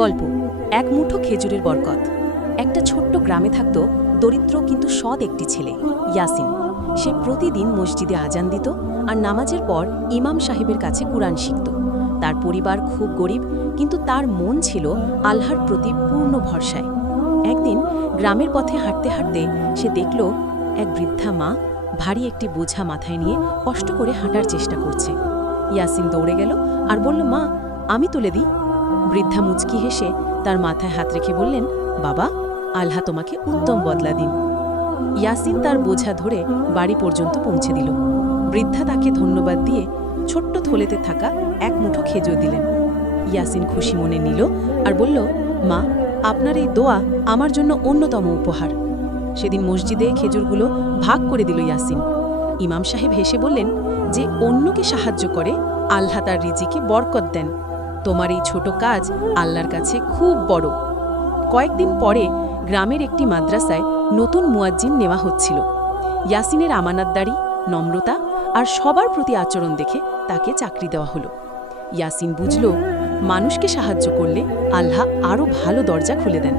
গল্প এক মুঠো খেজুরের বরকত। একটা ছোট্ট গ্রামে থাকত দরিদ্র কিন্তু সৎ একটি ছেলে, ইয়াসিন। সে প্রতিদিন মসজিদে আজান দিত আর নামাজের পর ইমাম সাহেবের কাছে কুরআন শিখত। তার পরিবার খুব গরিব, কিন্তু তার মন ছিল আল্লাহর প্রতি পূর্ণ ভরসায়। একদিন গ্রামের পথে হাঁটতে হাঁটতে সে দেখল এক বৃদ্ধা মা ভারী একটি বোঝা মাথায় নিয়ে কষ্ট করে হাঁটার চেষ্টা করছে। ইয়াসিন দৌড়ে গেল আর বলল, মা, আমি তুলে দিই। বৃদ্ধা মুচকি হেসে তার মাথায় হাত রেখে বললেন, বাবা, আল্লাহ তোমাকে উত্তম বদলা দিন। ইয়াসিন তার বোঝা ধরে বাড়ি পর্যন্ত পৌঁছে দিল। বৃদ্ধা তাকে ধন্যবাদ দিয়ে ছোট্ট থলেতে থাকা এক মুঠো খেজুর দিলেন। ইয়াসিন খুশি মনে নিল আর বলল, মা, আপনার এই দোয়া আমার জন্য অন্যতম উপহার। সেদিন মসজিদে খেজুরগুলো ভাগ করে দিল ইয়াসিন। ইমাম সাহেব হেসে বললেন, যে অন্যকে সাহায্য করে আল্লাহ তার রিজিকে বরকত দেন। তোমার এই ছোট কাজ আল্লাহর কাছে খুব বড়। কয়েকদিন পরে গ্রামের একটি মাদ্রাসায় নতুন মুয়াজ্জিন নেওয়া হচ্ছিল। ইয়াসিনের আমানতদারি, নম্রতা আর সবার প্রতি আচরণ দেখে তাকে চাকরি দেওয়া হলো। ইয়াসিন বুঝল, মানুষকে সাহায্য করলে আল্লাহ আরও ভালো দরজা খুলে দেন।